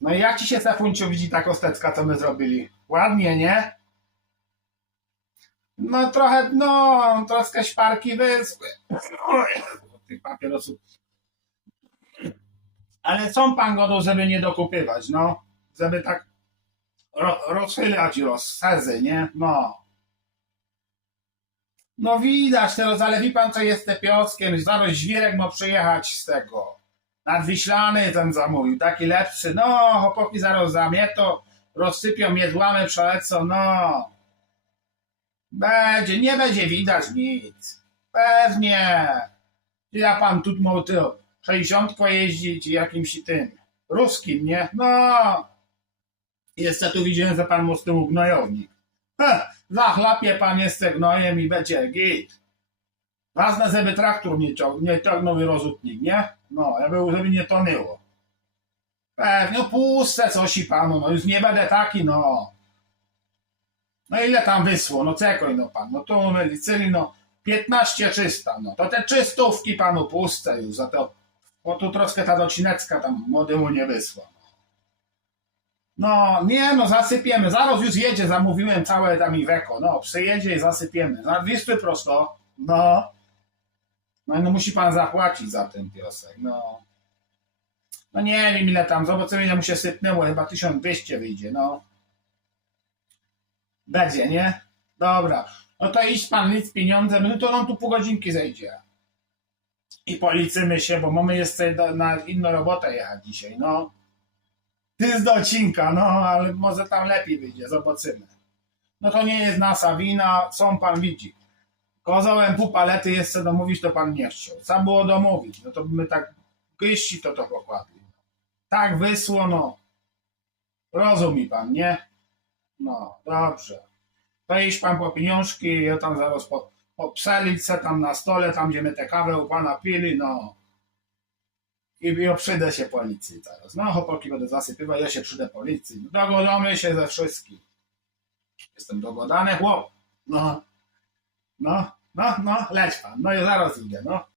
No i jak ci się Stefunciu widzi ta kostecka, co my zrobili? Ładnie, nie? No trochę, no, troszkę szparki wyschły. Tych papierosów. Ale są pan gotów, żeby nie dokupywać, no. Żeby tak ro, rozchylać rozsezy, nie? No. No widać teraz, ale wie pan co jest te pioskiem, zaraz Żwirek ma przyjechać z tego. Nadwiślany ten zamówił, taki lepszy. No, chłopaki zaraz zamieto, rozsypią miedłamy, przelecą, no. Będzie, nie będzie widać nic. Pewnie. Ja pan tu mógł ty 60 jeździć jakimś tym ruskim, nie? No. Jeszcze tu widziałem, że pan mu z tyłu gnojownik. Zachlapie pan jeszcze gnojem i będzie git. Ważne, żeby traktor nie, ciąg, nie ciągnął i rozutnik, nie? No, był, żeby nie tonęło. Pewnie, no puszczę coś i panu, no już nie będę taki, no. No ile tam wysło, no czekaj no pan, no tu my liczyli, no 15 300, no to te czystówki panu puszczę już za to, bo tu troszkę ta docinecka tam młodemu nie wysła. No, nie no, zasypiemy, zaraz już jedzie, zamówiłem całe tam i weko, no, przyjedzie i zasypiemy, za 200 prosto, no. No, no musi pan zapłacić za ten piosek, no. No nie wiem ile tam, zobaczymy ile mu się sypnęło, chyba 1200 wyjdzie, no. Będzie, nie? Dobra. No to idź pan nic pieniądze, no to nam tu pół godzinki zejdzie. I policzymy się, bo mamy jeszcze do, na inną robotę jechać dzisiaj, no. Ty z docinka, no, ale może tam lepiej wyjdzie, zobaczymy. No to nie jest nasza wina, co pan widzi. Kozołem pół palety jeszcze domówić, to pan nie chciał. Trzeba było domówić, no to my tak gyści to to pokładli. Tak wysło, no. Rozumie pan, nie? No, dobrze. To iść pan po pieniążki, ja tam zaraz po, popselić se tam na stole, tam gdzie my tę kawę u pana pili, no. I, i przyjdę się policji teraz. No, chłopaki będę zasypywał, ja się przyjdę policji. Dogodamy się ze wszystkim. Jestem dogodany chłop. No, no, no, no, leć pan. No i zaraz idę, no.